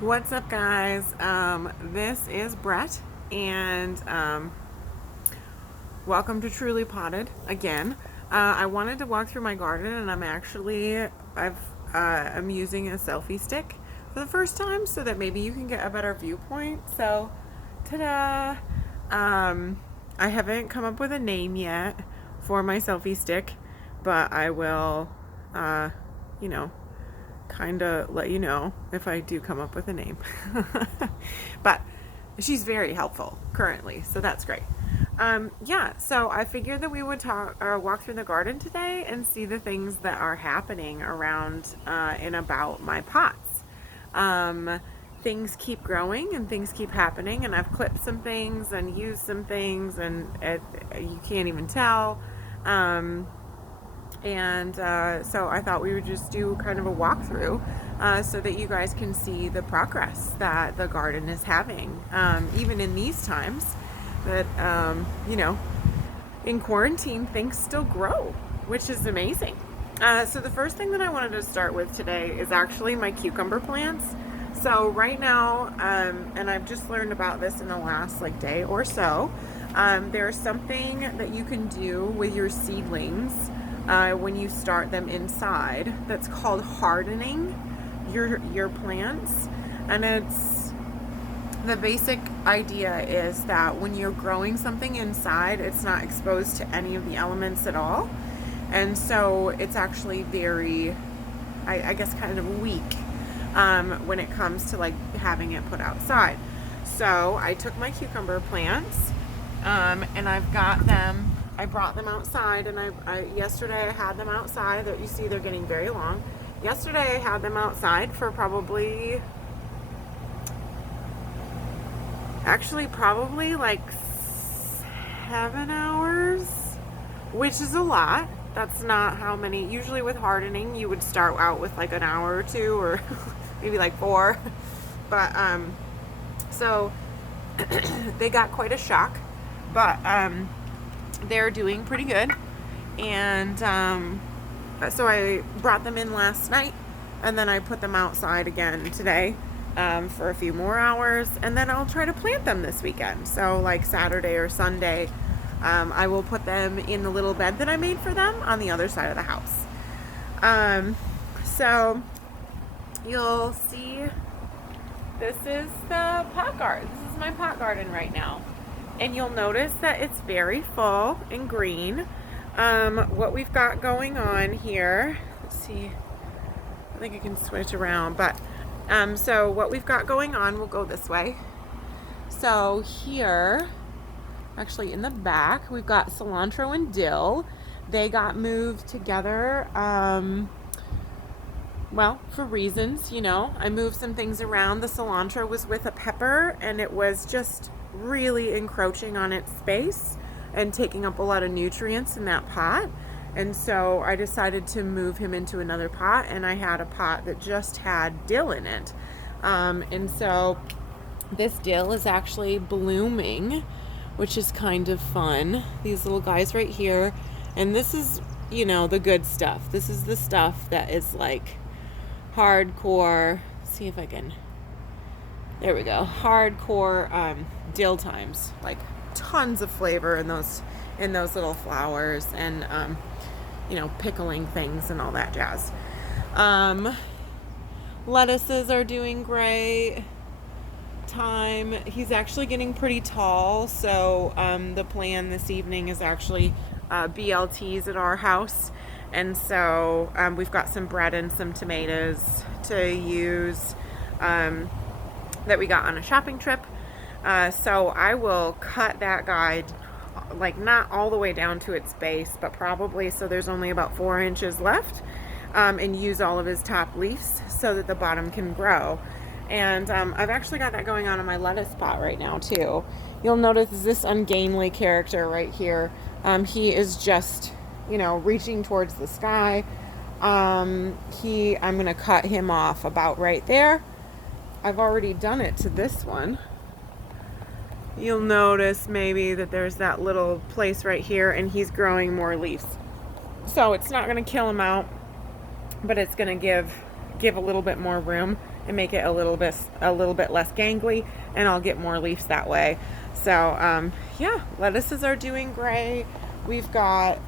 What's up, guys? This is Brett, and welcome to Truly Potted again. I wanted to walk through my garden, and I'm using a selfie stick for the first time, so that maybe you can get a better viewpoint. So, ta-da! I haven't come up with a name yet for my selfie stick, but I will, uh, you know, kind of let you know if I do come up with a name. But she's very helpful currently, so that's great. Yeah, so I figured that we would walk through the garden today and see the things that are happening around and about my pots. Things keep growing and things keep happening, and I've clipped some things and used some things, and you can't even tell. So I thought we would just do kind of a walkthrough so that you guys can see the progress that the garden is having, even in these times that, in quarantine, things still grow, which is amazing. So the first thing that I wanted to start with today is actually my cucumber plants. So right now, and I've just learned about this in the last day or so, there's something that you can do with your seedlings when you start them inside that's called hardening your plants. And the basic idea is that when you're growing something inside, it's not exposed to any of the elements at all, and so it's actually very, I guess, kind of weak when it comes to having it put outside. So I took my cucumber plants and I brought them outside, and yesterday I had them outside. You see they're getting very long. Yesterday I had them outside for probably like 7 hours, which is a lot. That's not how many. Usually with hardening, you would start out with like an hour or two, or maybe like 4. But so they got quite a shock, but they're doing pretty good. And so I brought them in last night, and then I put them outside again today for a few more hours, and then I'll try to plant them this weekend. So like Saturday or Sunday, I will put them in the little bed that I made for them on the other side of the house. So you'll see, this is the pot garden. This is my pot garden right now. And you'll notice that it's very full and green. What we've got going on here, let's see, I think I can switch around, but so what we've got going on, we'll go this way. So here, actually in the back, we've got cilantro and dill. They got moved together, well, for reasons, I moved some things around. The cilantro was with a pepper, and it was just really encroaching on its space and taking up a lot of nutrients in that pot. And so I decided to move him into another pot, and I had a pot that just had dill in it. And so this dill is actually blooming, which is kind of fun. These little guys right here. And this is, the good stuff. This is the stuff that is like hardcore. See if I can. There we go. Hardcore dill times. Like tons of flavor in those little flowers, and pickling things and all that jazz. Lettuces are doing great. Thyme, he's actually getting pretty tall, so the plan this evening is actually BLTs at our house, and so we've got some bread and some tomatoes to use that we got on a shopping trip. So I will cut that guy not all the way down to its base, but probably so there's only about 4 inches left, and use all of his top leaves so that the bottom can grow. And I've actually got that going on in my lettuce pot right now too. You'll notice this ungainly character right here. He is just, reaching towards the sky. I'm going to cut him off about right there. I've already done it to this one. You'll notice maybe that there's that little place right here, and he's growing more leaves. So it's not going to kill him out, but it's going to give a little bit more room and make it a little bit less gangly, and I'll get more leaves that way. So yeah, lettuces are doing great. We've got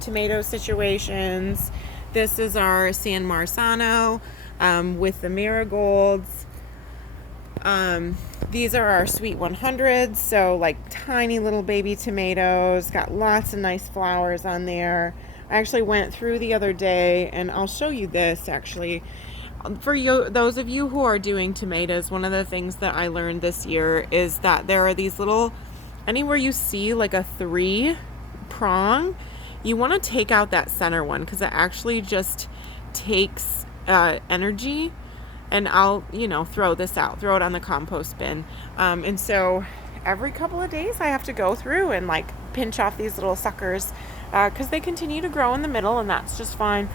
tomato situations. This is our San Marzano with the marigolds. These are our sweet 100s, so like tiny little baby tomatoes, got lots of nice flowers on there. I actually went through the other day, and I'll show you this actually. For you, those of you who are doing tomatoes, one of the things that I learned this year is that there are these little, anywhere you see like a 3 prong, you want to take out that center one, because it actually just takes energy. And I'll, throw this out, throw it on the compost bin. And so every couple of days I have to go through and like pinch off these little suckers, because they continue to grow in the middle, and that's just fine.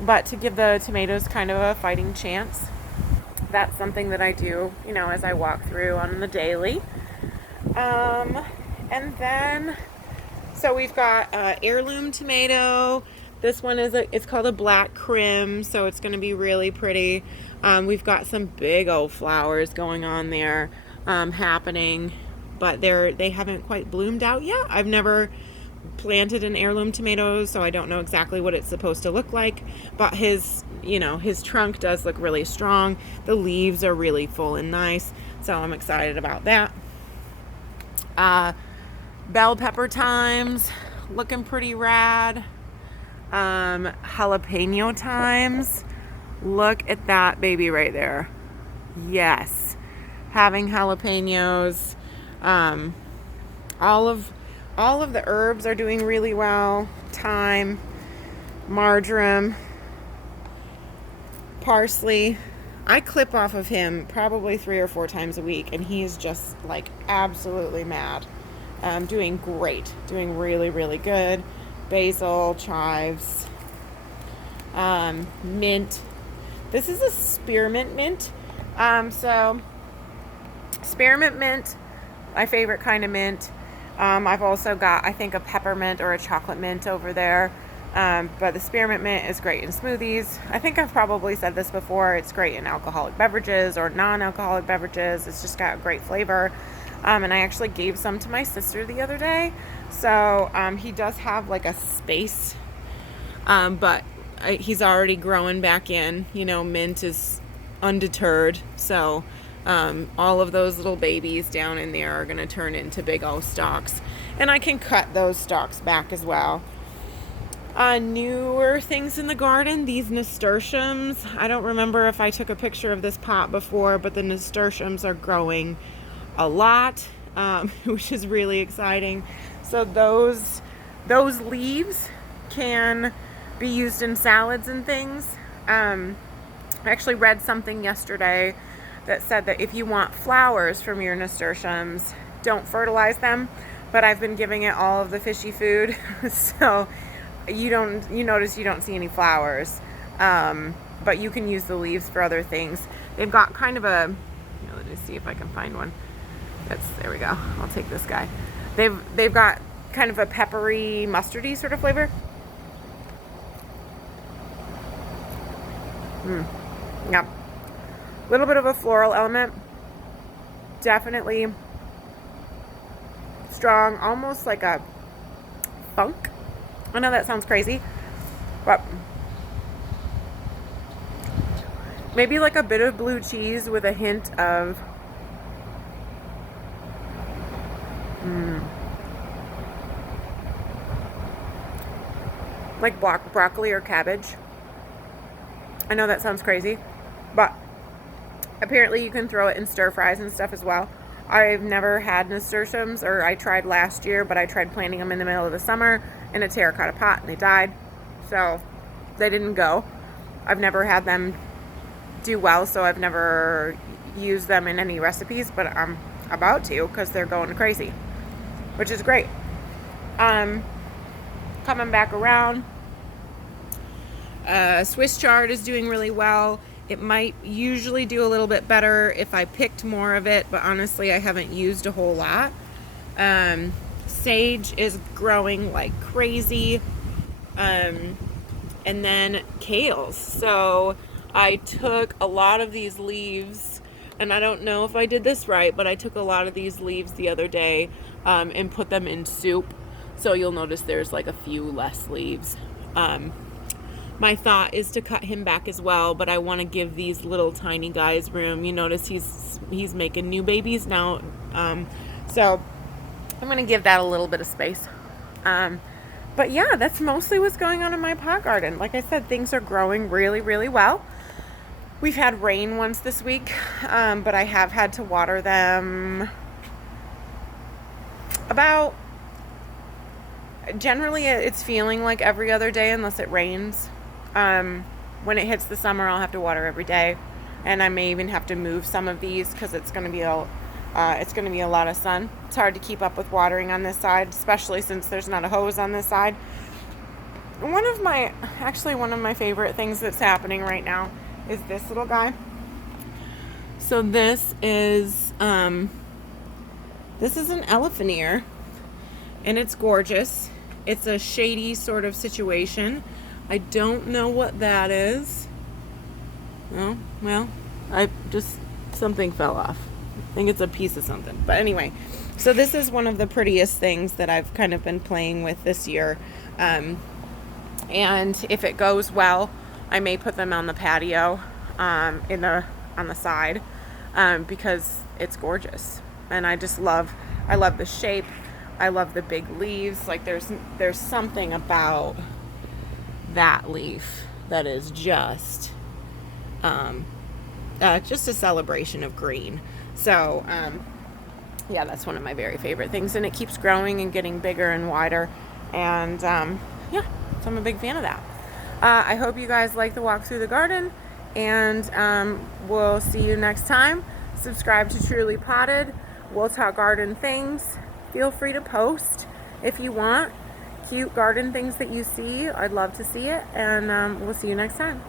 But to give the tomatoes kind of a fighting chance, that's something that I do, as I walk through on the daily. And then, so we've got heirloom tomato. This one it's called a black crim, so it's going to be really pretty. We've got some big old flowers going on there, happening, but they haven't quite bloomed out yet. I've never planted an heirloom tomato, so I don't know exactly what it's supposed to look like, but his trunk does look really strong. The leaves are really full and nice, so I'm excited about that. Bell pepper times, looking pretty rad. Jalapeno times, look at that baby right there. Yes, having jalapenos. All of the herbs are doing really well. Thyme, marjoram, parsley. I clip off of him probably 3 or 4 times a week, and he's just like absolutely mad. Doing great, doing really, really good. Basil, chives, mint. This is a spearmint mint. So spearmint mint, my favorite kind of mint. I've also got, I think, a peppermint or a chocolate mint over there. But the spearmint mint is great in smoothies. I think I've probably said this before. It's great in alcoholic beverages or non-alcoholic beverages. It's just got a great flavor. And I actually gave some to my sister the other day. So he does have like a space, but he's already growing back in. Mint is undeterred. So all of those little babies down in there are going to turn into big old stalks. And I can cut those stalks back as well. Newer things in the garden, these nasturtiums. I don't remember if I took a picture of this pot before, but the nasturtiums are growing a lot, which is really exciting. So those leaves can be used in salads and things. I actually read something yesterday that said that if you want flowers from your nasturtiums, don't fertilize them. But I've been giving it all of the fishy food, so you notice you don't see any flowers. But you can use the leaves for other things. They've got kind of a, let me see if I can find one. There we go. I'll take this guy. They've got kind of a peppery, mustardy sort of flavor. Yeah. A little bit of a floral element. Definitely strong, almost like a funk. I know that sounds crazy, but maybe like a bit of blue cheese with a hint of like broccoli or cabbage. I know that sounds crazy, but apparently you can throw it in stir fries and stuff as well. I've never had nasturtiums, or I tried last year, but I tried planting them in the middle of the summer in a terracotta pot and they died, so they didn't go. I've never had them do well, so I've never used them in any recipes, but I'm about to, because they're going crazy, which is great. Coming back around, Swiss chard is doing really well. It might usually do a little bit better if I picked more of it, but honestly I haven't used a whole lot. Sage is growing like crazy. And then kales. So I took a lot of these leaves, and I don't know if I did this right, but I took a lot of these leaves the other day and put them in soup. So you'll notice there's like a few less leaves. My thought is to cut him back as well, but I want to give these little tiny guys room. You notice he's making new babies now. So I'm going to give that a little bit of space. But yeah, that's mostly what's going on in my pot garden. Like I said, things are growing really, really well. We've had rain once this week, but I have had to water them about, generally it's feeling like every other day unless it rains. When it hits the summer, I'll have to water every day, and I may even have to move some of these because it's going to be a lot of sun. It's hard to keep up with watering on this side, especially since there's not a hose on this side. One of my favorite things that's happening right now is this little guy. So this is an elephant ear, and it's gorgeous. It's a shady sort of situation. I don't know what that is. Oh, well, something fell off. I think it's a piece of something. But anyway, so this is one of the prettiest things that I've kind of been playing with this year. And if it goes well, I may put them on the patio on the side because it's gorgeous. And I love the shape. I love the big leaves. Like there's something about that leaf that is just a celebration of green. So yeah, that's one of my very favorite things, and it keeps growing and getting bigger and wider, and yeah, so I'm a big fan of that. I hope you guys like the walk through the garden, and we'll see you next time. Subscribe to Truly Potted. We'll talk garden things. Feel free to post if you want cute garden things that you see. I'd love to see it, and we'll see you next time.